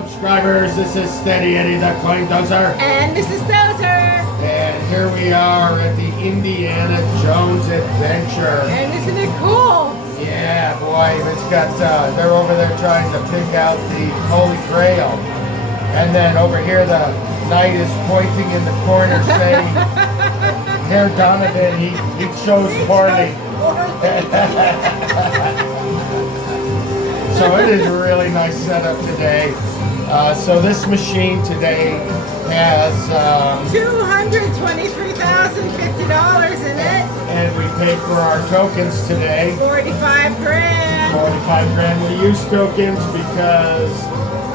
subscribers? This is Steady Eddie the Coin Dozer. And this is Dozer. And here we are at the Indiana Jones Adventure. And isn't it cool? Yeah, boy, it's got, they're over there trying to pick out the Holy Grail. And then over here the knight is pointing in the corner saying, Herr Donovan, he chose poorly. So it is a really nice setup today. So this machine today has $223,050 in it. And we paid for our tokens today. 45 grand. 45 grand. We use tokens because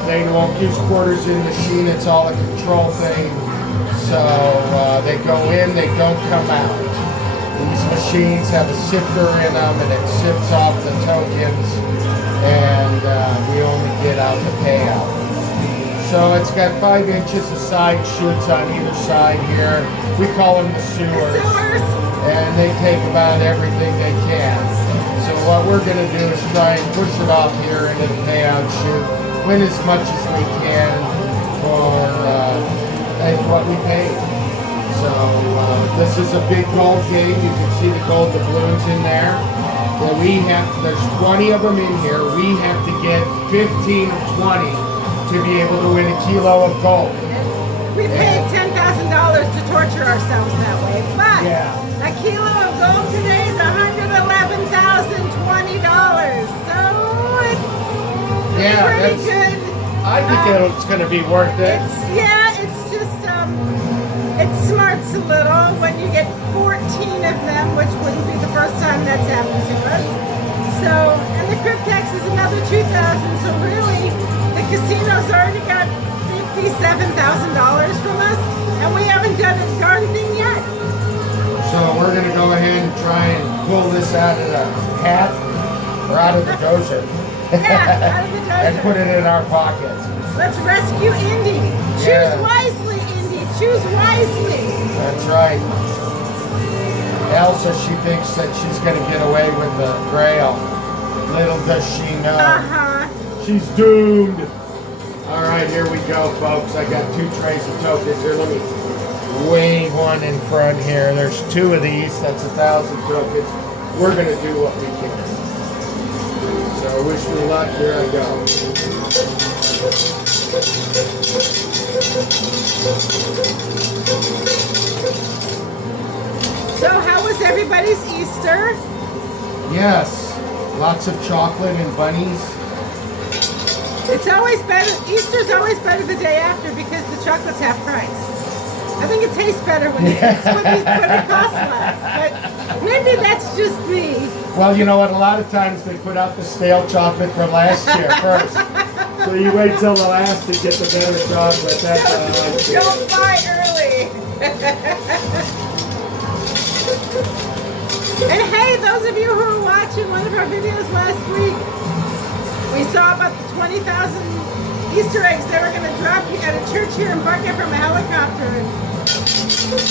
they won't use quarters in the machine. It's all a control thing. So they go in, they don't come out. These machines have a sifter in them and it sifts off the tokens, and we only get out the payout. So it's got 5 inches of side chutes on either side here. We call them the sewers. And they take about everything they can. So what we're going to do is try and push it off here into the payout chute, win as much as we can for what we paid. So this is a big gold game. You can see the gold doubloons in there. Well, there's 20 of them in here. We have to get 15 or 20 to be able to win a kilo of gold. We paid $10,000 to torture ourselves that way, but a kilo of gold today is $111,020. So it's pretty good. I think it's going to be worth it. It's just it smarts a little when you get 14 of them, which wouldn't be the first time that's happened to us. So, and the crypt tax is another $2,000. So really, the casino's already got $57,000 from us, and we haven't done a darn thing yet. So we're going to go ahead and try and pull this out of the hat, or out of the dozer. Yeah, out of the dozer. And put it in our pockets. Let's rescue Indy. Choose wisely, Indy. Choose wisely. That's right. Elsa, she thinks that she's going to get away with the grail. Little does she know. She's doomed. All right, here we go, folks. I got 2 trays of tokens here. Let me wave one in front here. There's 2 of these. That's 1,000 tokens. We're going to do what we can. So wish me luck. Here I go. So how was everybody's Easter? Yes, lots of chocolate and bunnies. It's always better, Easter's always better the day after because the chocolate's half price. I think it tastes better when it costs less, but maybe that's just me. Well, you know what, a lot of times they put out the stale chocolate from last year first. So you wait till the last to get the better chocolate. That's don't buy early. And hey, those of you who were watching one of our videos last week, we saw about the 20,000 Easter eggs they were going to drop at a church here in Buckhead from a helicopter. And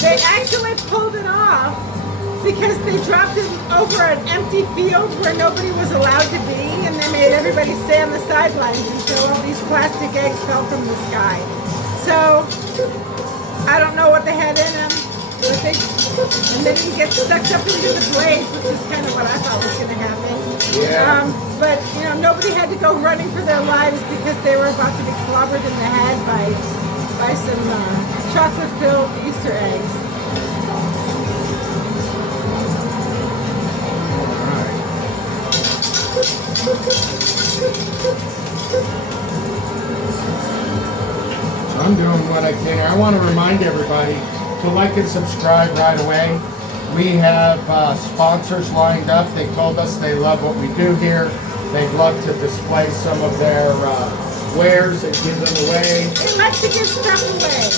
they actually pulled it off because they dropped it over an empty field where nobody was allowed to be, and they made everybody stay on the sidelines until all these plastic eggs fell from the sky. So, I don't know what they had in them. And then you get sucked up into the blaze, which is kind of what I thought was going to happen. Yeah. But you know, nobody had to go running for their lives because they were about to be clobbered in the head by some chocolate-filled Easter eggs. So I'm doing what I can. I want to remind everybody to like and subscribe right away. We have sponsors lined up. They told us they love what we do here. They'd love to display some of their wares and give them away. They like to give stuff away,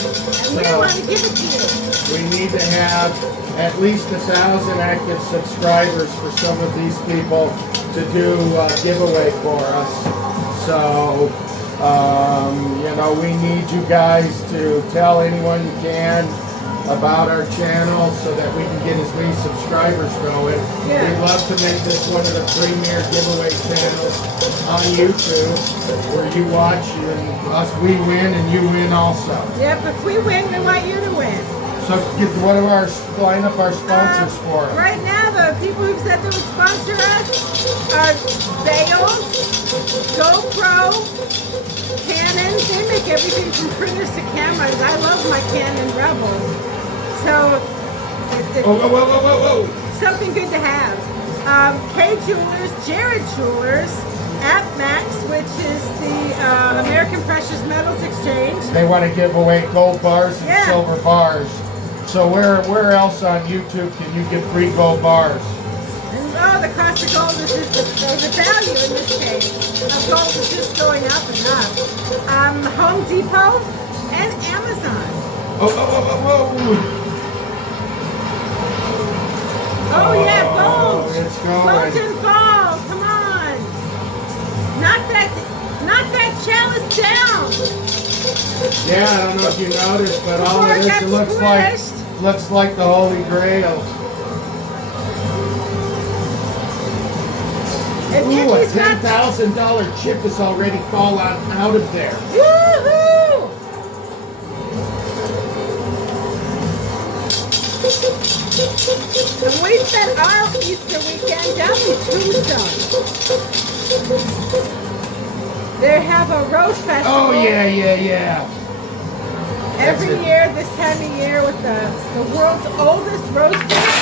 and we want to give it to you. We need to have at least 1,000 active subscribers for some of these people to do a giveaway for us. So, you know, we need you guys to tell anyone you can. about our channel so that we can get as many subscribers going. Yeah. We'd love to make this one of the premier giveaway channels on YouTube where you watch and us, we win and you win also. Yep, if we win, we want you to win. So what do our line up our sponsors for? Right now, the people who've said they would sponsor us are Sales, GoPro, Canon. They make everything from printers to cameras. I love my Canon Rebel. So it's Whoa. something good to have. K Jewelers, Jared Jewelers, Max, which is the American Precious Metals Exchange. They want to give away gold bars and Yeah. silver bars. So where else on YouTube can you get free gold bars? And the cost of gold is just the value in this case of gold is just going up and up. Home Depot and Amazon. Whoa. Oh yeah, gold. It's going. Golden Fall. Come on. Knock that chalice down. Yeah, I don't know if you noticed, but all Before of it this gets looks like the Holy Grail. And Ooh, a Andy's got $10,000 chip has already fallen out of there. woohoo! And we spent our Easter weekend down in Tombstone. They have a rose festival. Oh yeah. Every That's it. year, this time of year, with the world's oldest rose bush.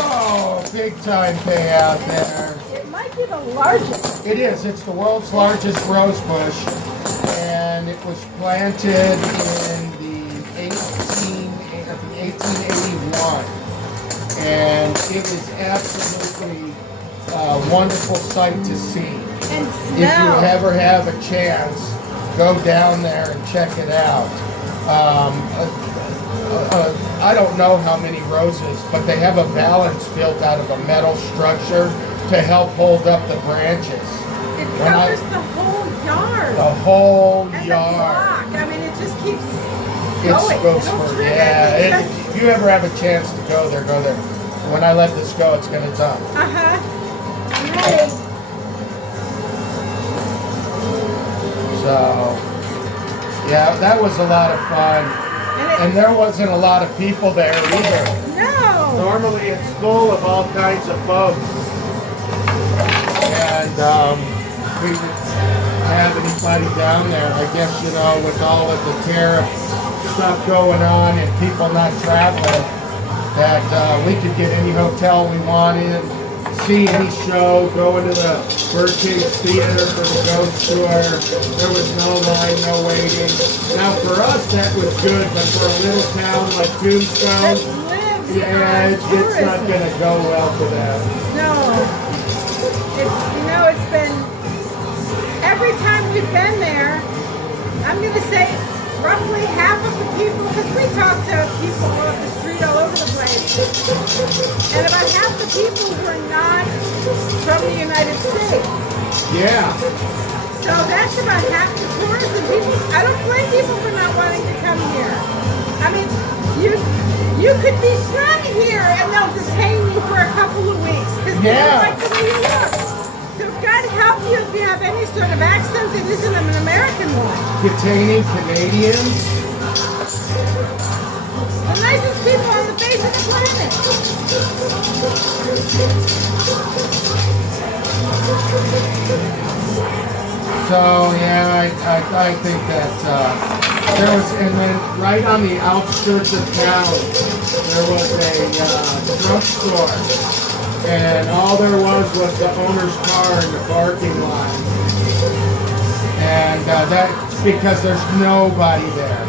Oh, big time payout there. It might be the largest. It is. It's the world's largest rose bush, and it was planted in the 1881, and it is absolutely a wonderful sight to see. And If you smell. ever have a chance, go down there and check it out. I don't know how many roses, but they have a valance built out of a metal structure to help hold up the branches. It When I- covers the whole yard. The whole And the yard. block. I mean, it just keeps It going. goes It'll for, trim it. yeah. It If you ever have a chance to go there, go there. When I let this go, it's going to dump. Uh-huh. Right. So, yeah, that was a lot of fun. And there wasn't a lot of people there either. No. Normally it's full of all kinds of folks. And we didn't have anybody down there. I guess, with all of the tariff stuff going on and people not traveling, that we could get any hotel we wanted, see any show, go into the Birdcage Theater for the ghost tour. There was no line, no waiting. Now for us that was good, but for a little town like Tombstone, yeah, it's not going to go well for them. No. It's been, every time we've been there, I'm going to say roughly half of the people, because we talk to people off the street all over the place, and about half the people were not from the United States. Yeah. So that's about half the tourists and people. I don't blame people for not wanting to come here. I mean, you could be from here and they'll detain you for a couple of weeks because they don't like the way you look. So God help you if you have any sort of accent that isn't an American one. Detaining Canadians. The nicest people on the face of the planet. So yeah, I think that there was, and then right on the outskirts of town, there was a drugstore, and all there was the owner's car in the parking lot, and that's because there's nobody there.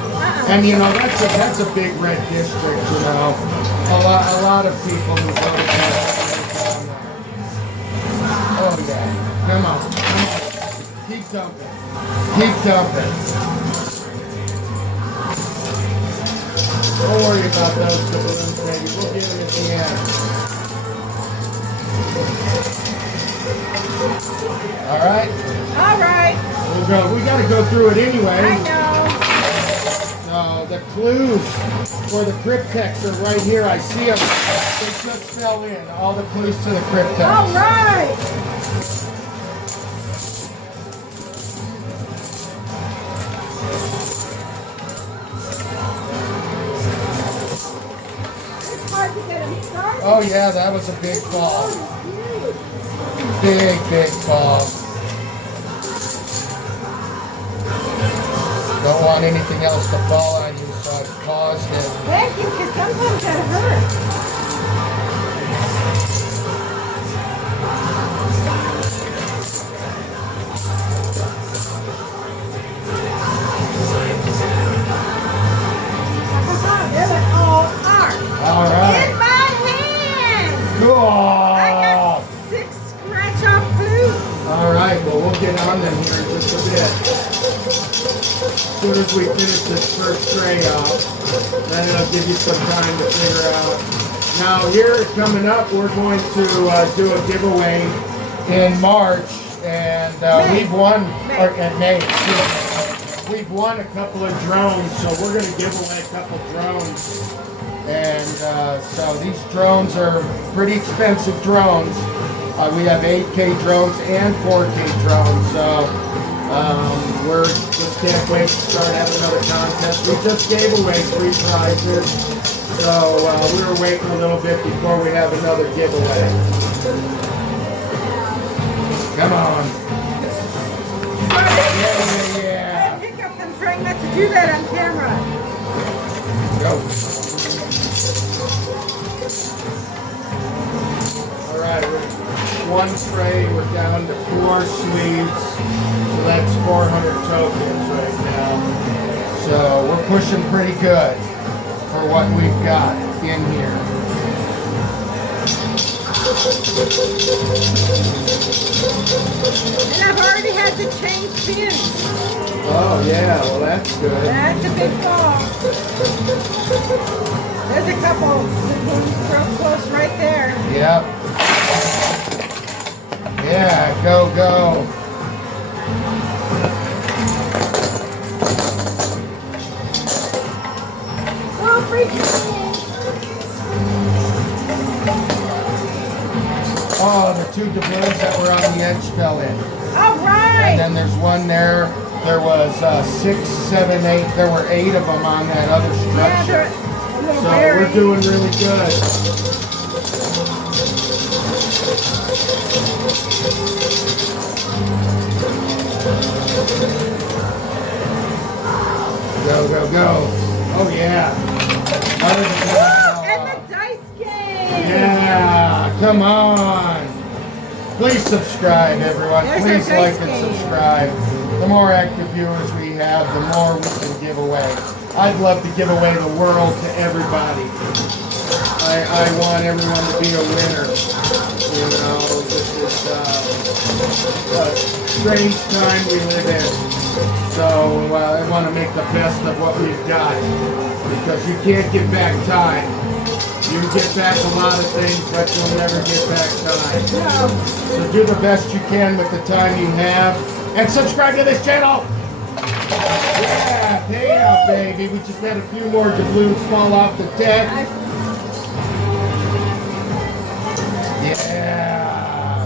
And that's a big red district, a lot of people who go to that. Oh yeah, come on. Keep dumping. Don't worry about those balloons, baby. We'll get them at the end. All right? All right. We'll go. We got to go through it anyway. I know. So the clues for the cryptex are right here. I see them. They just fell in. All the clues to the cryptex. All right. It's hard to get them started. Oh yeah, that was a big fall. Big fall. Don't want anything else to fall on you, so I've paused it. Thank you, because sometimes that hurts. There they all are. All right. In my hand. Cool. I got 6 scratch-off clues. All right, well, we'll get on them here in just a bit. As soon as we finish this first tray off, then it'll give you some time to figure out. Now, here coming up, we're going to do a giveaway in March, and we've won, or in May, excuse me. We've won a couple of drones, so we're going to give away a couple drones. And so these drones are pretty expensive drones. We have 8K drones and 4K drones, so we're just can't wait to start having another contest. We just gave away 3 prizes, so we were waiting a little bit before we have another giveaway. Come on. Yeah. I pick up them trying not to do that on camera. Go. All right, we're 1 tray, we're down to 4 sleeves, so that's 400 tokens right now. So we're pushing pretty good for what we've got in here. And I've already had to change pins. Oh yeah, well that's good. That's a big fall. There's a couple real close right there. Yep. Yeah, go. Oh, freak. Oh, the 2 doubloons that were on the edge fell in. All right. And then there's one there. There was 6, 7, 8. There were 8 of them on that other Yeah, structure. they're a little So berry. we're doing really good. Go. Oh yeah. And the dice game. Yeah, come on. Please subscribe, everyone. There's Please our dice like and game. subscribe. The more active viewers we have, the more we can give away. I'd love to give away the world to everybody. I want everyone to be a winner. You know, this is a strange time we live in. So I want to make the best of what we've got. Because you can't get back time. You can get back a lot of things, but you'll never get back time. No. So do the best you can with the time you have. And subscribe to this channel! Yeah, payout, baby. We just had a few more doubloons fall off the deck. Yeah.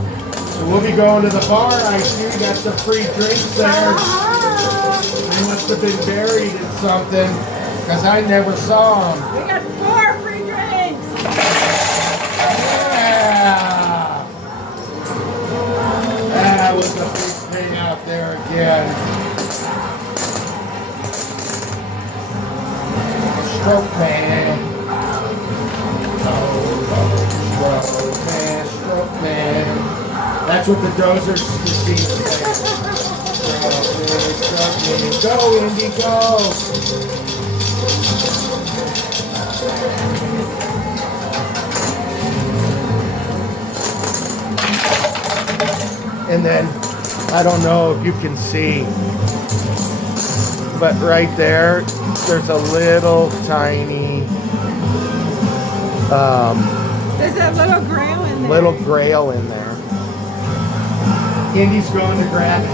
So we'll be going to the bar. I see we got some free drinks there. They must have been buried in something, because I never saw them. We got 4 free drinks. Yeah. That was a big payout there again. Stroke man. Stroke man. That's what the dozers see today. Stroke man. Go, Indy, go. And then, I don't know if you can see, but right there, there's a little tiny, There's that little grail in there. little grail in there. Indy's going to grab it.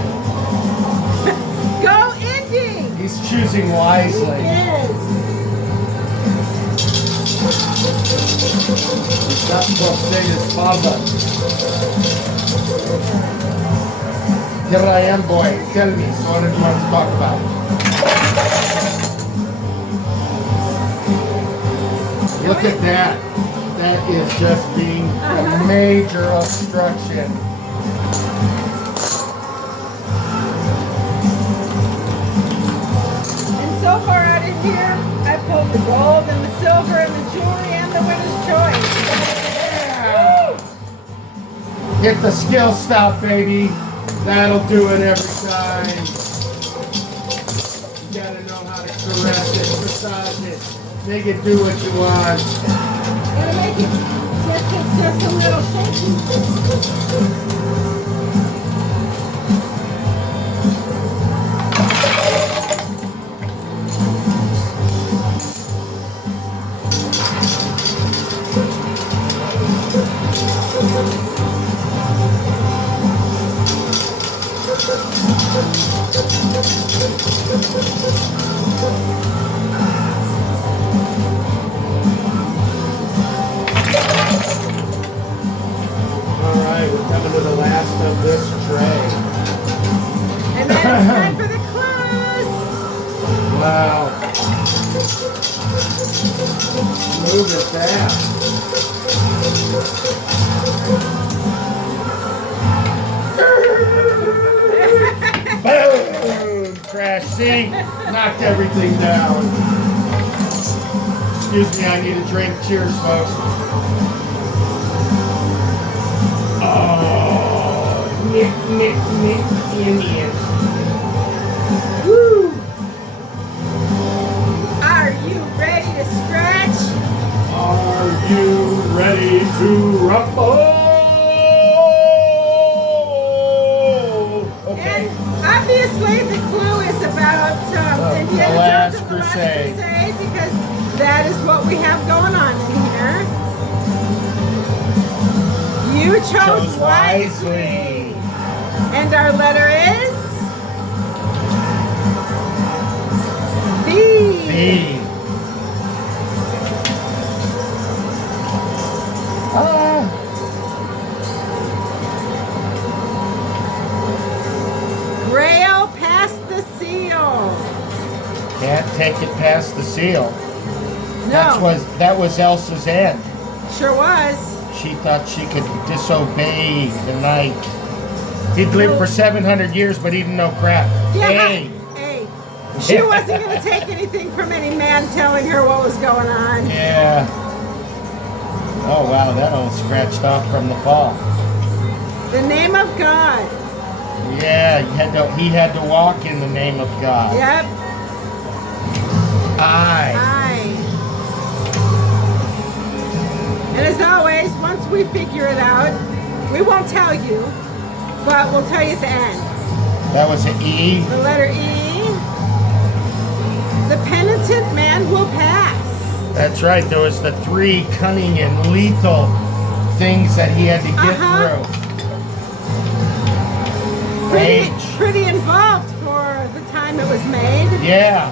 Go, Indy! He's choosing wisely. He is. He's not supposed to say his father. Here I am, boy. Tell me, so what do you want to talk about? Look at that. That is just being a major obstruction. And so far out in here, I pulled the gold and the silver and the jewelry and the winner's choice. Yeah. Hit the skill stop, baby. That'll do it every time. You gotta know how to caress it, massage it, make it do what you want. Gotta make it just a little shaky. Alright, we're coming to the last of this tray. And then it's time for the close. Wow. Move it fast. Boom! Crash. See? Knocked everything down. Excuse me, I need a drink. Cheers, folks. Oh, nick, Indian. Woo! Are you ready to scratch? Are you ready to rumble? Okay. And obviously the clue is about Indiana Last Jones and the Last Crusade. Crusade, because that is what we have going on in here. You chose wisely. And our letter is V. V. Grail past the seal. Can't take it past the seal. No. That was Elsa's end. Sure was. She thought she could disobey the knight. He'd lived for 700 years, but he didn't know crap. Yeah. Hey. Hey. She wasn't going to take anything from any man telling her what was going on. Yeah. Oh, wow, that all scratched off from the fall. The name of God. Yeah, he had to walk in the name of God. Yep. I. And as always, once we figure it out, we won't tell you, but we'll tell you at the end. That was an E. The letter E. The penitent man will pass. That's right. There was the 3 cunning and lethal things that he had to get through. Pretty involved for the time it was made. Yeah.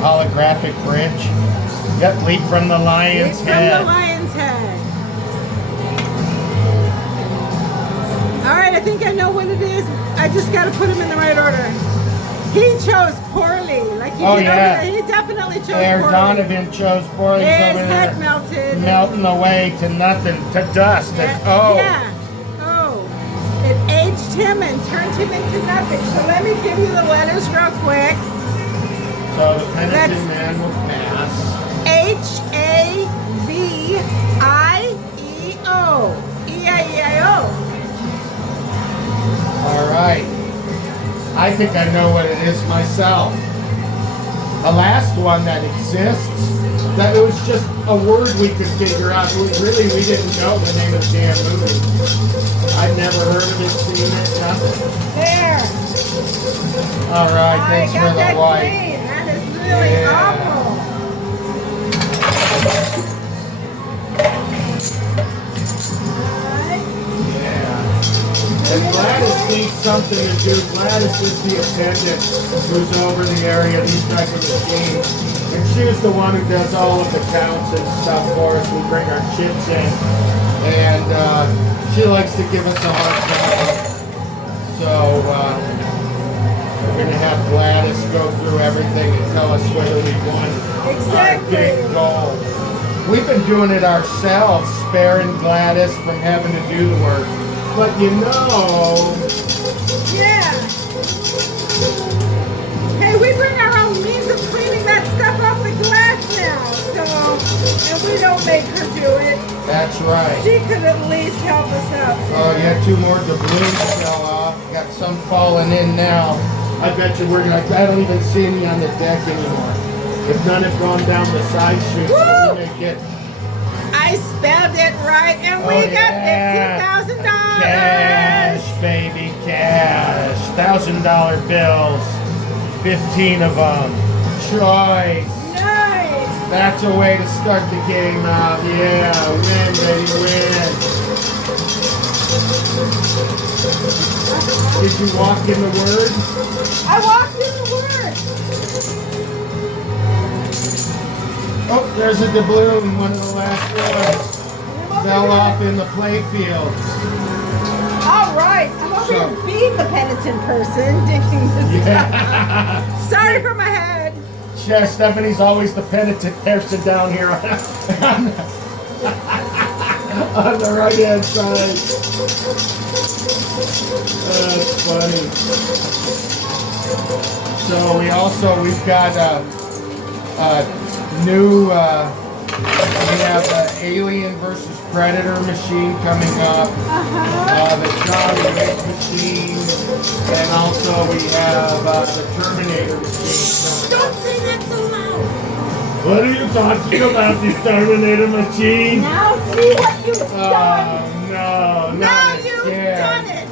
Holographic bridge. Yep, leap from the lion's head. From the lion's head. All right, I think I know what it is. I just got to put him in the right order. He chose poorly, like he did over there. He definitely chose poorly. Donovan chose poorly. His over head there, melted. melting away to nothing, to dust. Yeah. It aged him and turned him into nothing. So let me give you the letters real quick. So the penitent man will pass. H-A-V-I-E-O. E-I-E-I-O. All right. I think I know what it is myself. The last one that exists, that it was just a word we could figure out. We didn't know the name of the damn movie. I'd never heard of it, seen it, nothing. There. All right, thanks for the white. Green. That is really awful. And Gladys needs something to do. Gladys is the attendant who's over the area, these type of machines. And she was the one who does all of the counts and stuff for us. We bring our chips in. And she likes to give us a hard time. So we're going to have Gladys go through everything and tell us whether we won our big goal. We've been doing it ourselves, sparing Gladys from having to do the work. But you know... Yeah. Hey, we bring our own means of cleaning that stuff off the glass now. So, and we don't make her do it. That's right. She could at least help us out. Oh, yeah, 2 more doubloons fell off. Got some falling in now. I bet you we're gonna... I don't even see any on the deck anymore. If none have gone down the side chutes, so we may get... I spelled it right, and we got $15,000. Cash, baby, cash. $1,000 bills. 15 of them. Choice. Nice. That's a way to start the game out. Yeah, win, baby, win. Did you walk in the Word? I walked in the Word. Oh, there's a doubloon, one of the last ones. Fell off in the play field. All right, I'm over here being the penitent person, digging this stuff. Sorry for my head. Yeah, Stephanie's always the penitent person down here on the right-hand side. That's funny. So we've got a new, we have an Alien versus Predator machine coming up, the Johnny Wick machine, and also we have the Terminator machine. Don't say that so loud. What are you talking about, the Terminator machine? Now see what you've done. No, Now you've done it.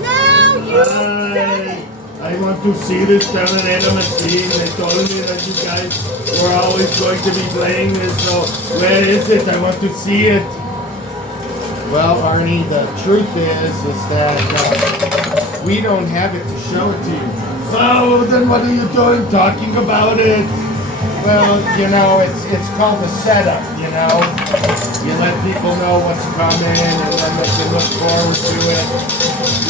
Now you've done it. I want to see this Terminator machine. They told me that you guys were always going to be playing this, so where is it? I want to see it. Well, Arnie, the truth is that we don't have it to show it to you. Oh, then what are you doing talking about it? Well, you know, it's called the setup, you know. You let people know what's coming and then they can look forward to it.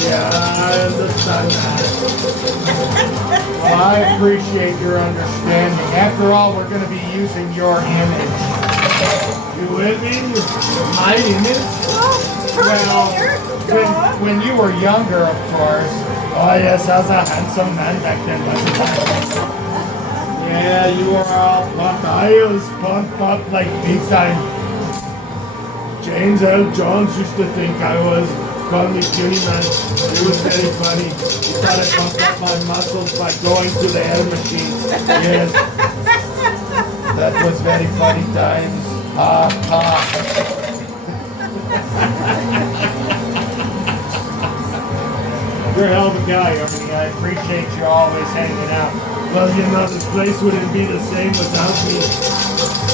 Yeah, I understand that. Well, I appreciate your understanding. After all, we're going to be using your image. You with me? My image? Well, when you were younger, of course. Oh, yes, I was a handsome man back then, wasn't I? Yeah, you were all pumped. I was pumped up like big time. James L. Jones used to think I was, call me skinny man. It was very funny. He thought I pumped up my muscles by going to the air machine. Yes. That was very funny times. Ha ha. You're a hell of a guy, Ernie. I appreciate you always hanging out. Well, you know, this place wouldn't be the same without me.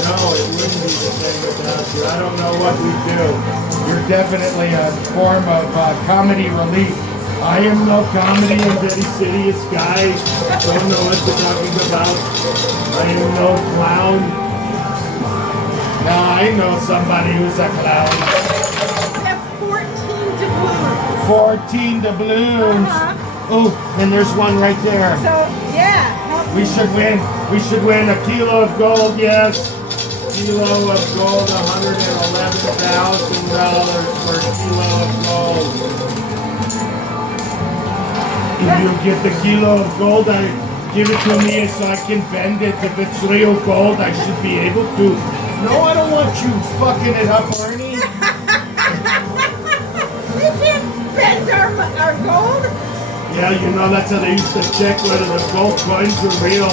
No, it wouldn't be the same without you. I don't know what we'd do. You're definitely a form of comedy relief. I am no comedy. I'm very serious guy. Don't know what you're talking about. I am no clown. Now I know somebody who's a clown. We have 14 doubloons. 14 doubloons. Oh, and there's one right there. So, yeah. We should win. We should win a kilo of gold, yes. Kilo of gold, $111,000 for a kilo of gold. If you get the kilo of gold, give it to me so I can bend it. If it's real gold, I should be able to. No, I don't want you fucking it up, Arnie. We can't bend our gold. Yeah, you know, that's how they used to check whether the gold coins were real.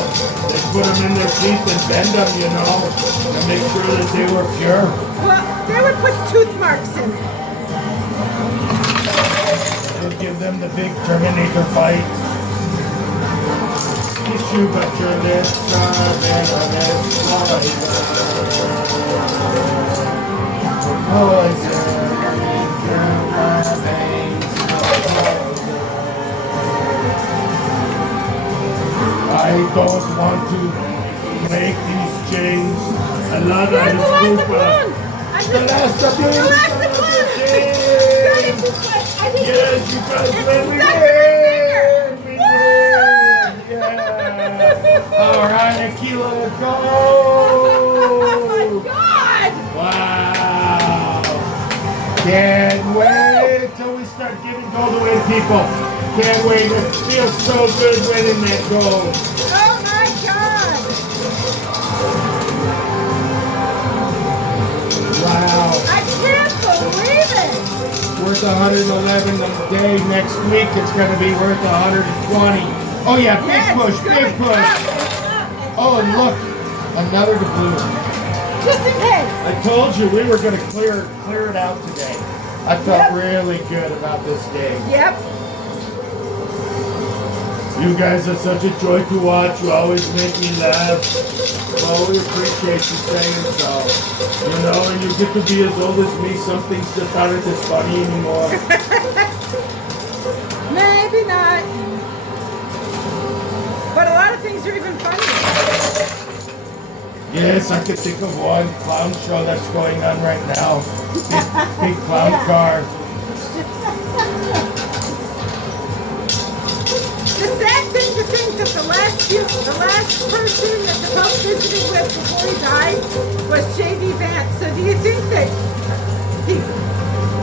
They put them in their teeth and bend them, you know, to make sure that they were pure. Well, they would put tooth marks in it. They'd give them the big Terminator fight. Issue butcher this I don't want to make these chains. I love Here's that. the last doubloon. The last doubloon. The last doubloon. Yes, you guys win. We Stuck win. We win. Yeah. All right, a kilo of gold. Oh my God! Wow. Can't wait till we start giving gold away to people. Can't wait. It feels so good winning that gold. Oh my God! Wow. I can't believe it! Worth 111 a day. Next week it's going to be worth 120. Oh yeah, big Yes, push, it's big going push. up, it's up, it's Oh, and up. look, another doubloon. Just in case. I told you we were going to clear it out today. I felt Yep. really good about this game. Yep. You guys are such a joy to watch. You always make me laugh. Well, we appreciate you saying so. You know, and you get to be as old as me. Some things just aren't as funny anymore. Maybe not. But a lot of things are even funnier. Yes, I could think of one clown show that's going on right now. Big clown Yeah. car. The sad thing to think that the last person that the Pope visited with before he died was J.D. Vance. So do you think that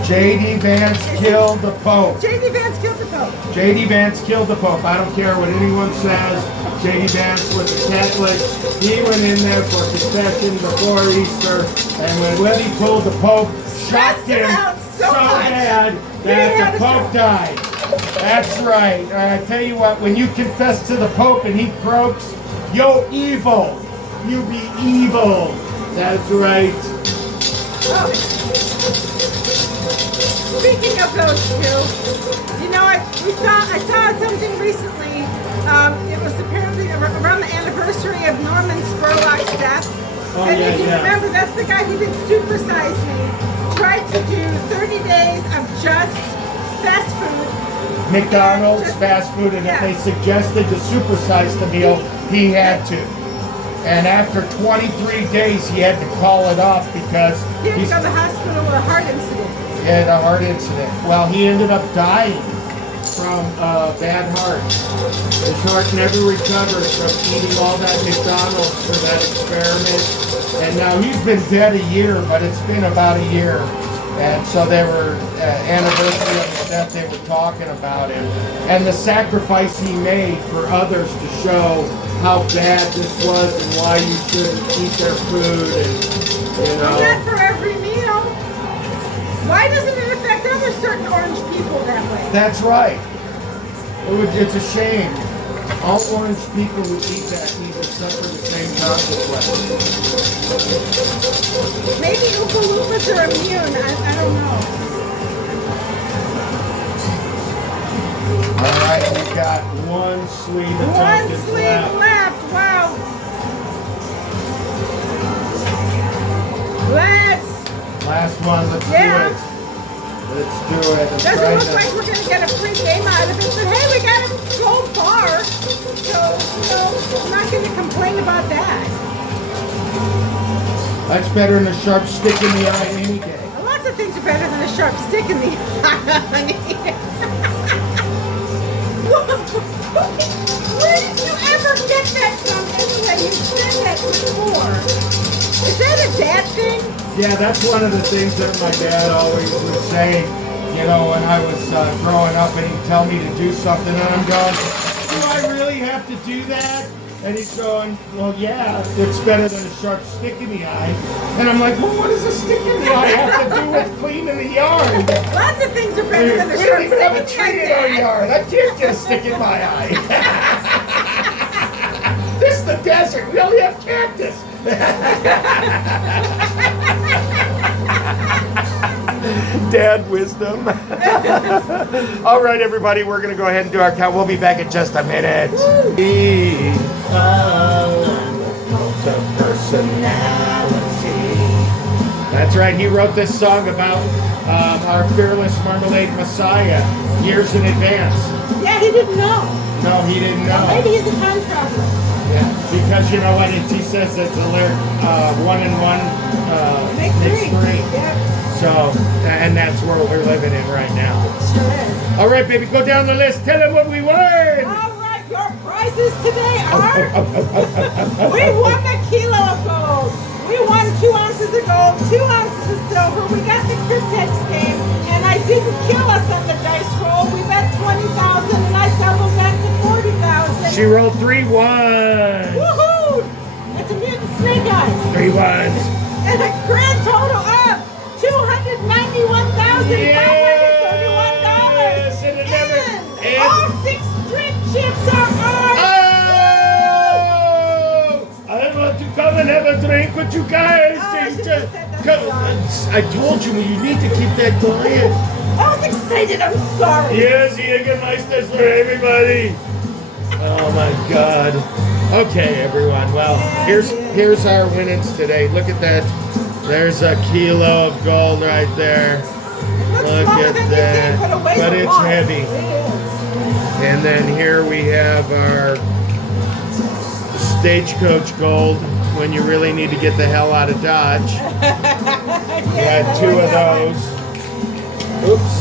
J.D. Vance killed the Pope. J.D. Vance killed the Pope? J.D. Vance killed the Pope. I don't care what anyone says. J.D. Vance was a Catholic. He went in there for confession before Easter. And when he told the Pope, shocked him out so so much. bad He had that a the Pope died. That's right. I tell you what, when you confess to the Pope and he croaks, yo evil. You be evil. That's right. Oh. Speaking of those two, you know, I saw something recently. It was apparently around the anniversary of Norman Spurlock's death. Oh, and yeah, if you yeah. remember, that's the guy who did Supersize Me. Tried to do 30 days of just fast food. McDonald's, Just- fast food, and yeah. if they suggested to supersize the meal, he had to. And after 23 days, he had to call it off because He had to he go to the hospital with a heart incident. had a heart incident. Well, he ended up dying from a bad heart. His heart never recovered from eating all that McDonald's for that experiment. And now he's been dead a year, but it's been about a year. And so they were, anniversary of his death, they were talking about him. And the sacrifice he made for others to show how bad this was and why you shouldn't eat their food and, you know. Not for every meal. Why doesn't it affect other certain orange people that way? That's right. It's a shame. All orange people who eat that need to suffer the same consequences. Maybe Oompa Loompas are immune. I don't know. All right, we got one sleeve of One tokens sleeve left. left. Wow. Let's. Last one. Let's Yeah. do it. Let's do it. I'm Doesn't trying look to- like we're gonna get a free game out of it, but hey, we got a gold bar, so I'm not gonna complain about that. That's better than a sharp stick in the eye any day. Lots of things are better than a sharp stick in the eye, honey. Where did you ever get that from anyway? You said that before. Is that a dad thing? Yeah, that's one of the things that my dad always would say, you know, when I was growing up, and he'd tell me to do something, and I'm going, do I really have to do that? And he's going, well, yeah, it's better than a sharp stick in the eye. And I'm like, well, what does a stick in the eye have to do with cleaning the yard? Lots of things are better than a We sharp don't even have a stick tree in in our the eye. yard. I can't get a stick in my eye. This is the desert. We only have cactus. Dad wisdom. All right, everybody, we're going to go ahead and do our count. We'll be back in just a minute. That's right. He wrote this song about our fearless Marmalade Messiah years in advance. Yeah, he didn't know. No, he didn't know. Maybe he's a time traveler. Yeah. See, Because you know what? He says it's a lyric, 1 and 1 Make makes three. 3. Yep. So, and that's where we're living in right now. Sure is. All right, baby, go down the list. Tell them what we won. All right, your prizes today are... We won the kilo of gold. We won 2 ounces of gold, 2 ounces of silver. We got the Cryptex game, and I didn't kill us on the dice roll. We bet 20,000, and I doubled that to 40,000. She rolled 3 ones. Woohoo! That's a mutant snake eyes. 3 ones. And a grand total of $291,531. Yes, and All 6 drink chips are ours. Oh! I want to come and have a drink with you guys. Oh, I should've Just said that come. to I told you you need to keep that quiet. I was excited. I'm sorry. Yes, Jägermeister's for everybody. Oh my God. Okay, everyone. Well, here's our winnings today. Look at that. There's a kilo of gold right there. Look at that. But it's heavy. It is. And then here we have our stagecoach gold when you really need to get the hell out of Dodge. We had 2 of those. Oops.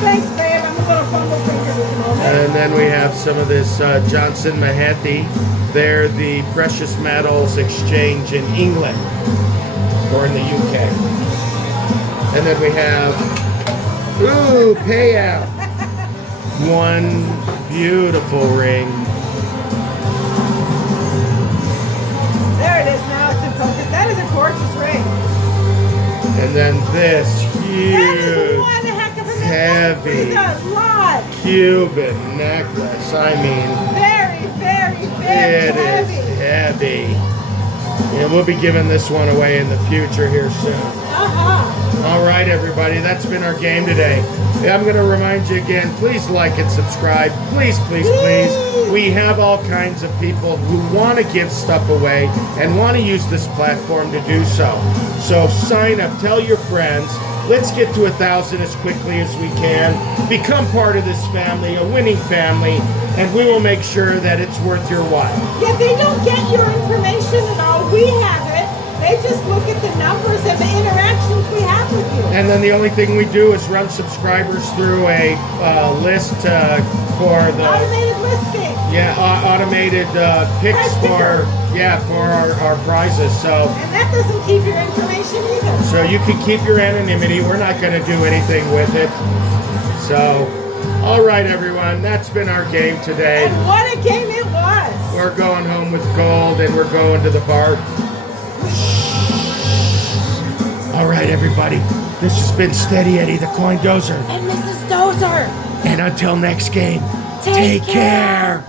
Thanks, babe. I'm a little fumble finger at the moment. And then we have some of this Johnson Mahathi. They're the precious metals exchange in England or in the UK. And then we have, ooh, payout. 1 beautiful ring. There it is now. It's in focus. That is a gorgeous ring. And then this That is huge, one heck of a heavy necklace. That's a lot. Cuban necklace. I mean, Very, very, very it heavy. is heavy. And we'll be giving this one away in the future here soon. All right, everybody, that's been our game today. I'm going to remind you again, please like and subscribe. Please, please, please. We have all kinds of people who want to give stuff away and want to use this platform to do so. So sign up, tell your friends. Let's get to 1,000 as quickly as we can. Become part of this family, a winning family, and we will make sure that it's worth your while. Yeah, they don't get your information at all. We have it. They just look at the numbers and the interactions we have with you. And then the only thing we do is run subscribers through a list for the Automated listing. automated picks for our prizes. So And that doesn't keep your information either. so you can keep your anonymity. We're not going to do anything with it. So, all right, everyone, that's been our game today. And what a game it was. We're going home with gold, and we're going to the bar. All right, everybody. This has been Steady Eddie, the Coin Dozer. And Mrs. Dozer. And until next game, Take care.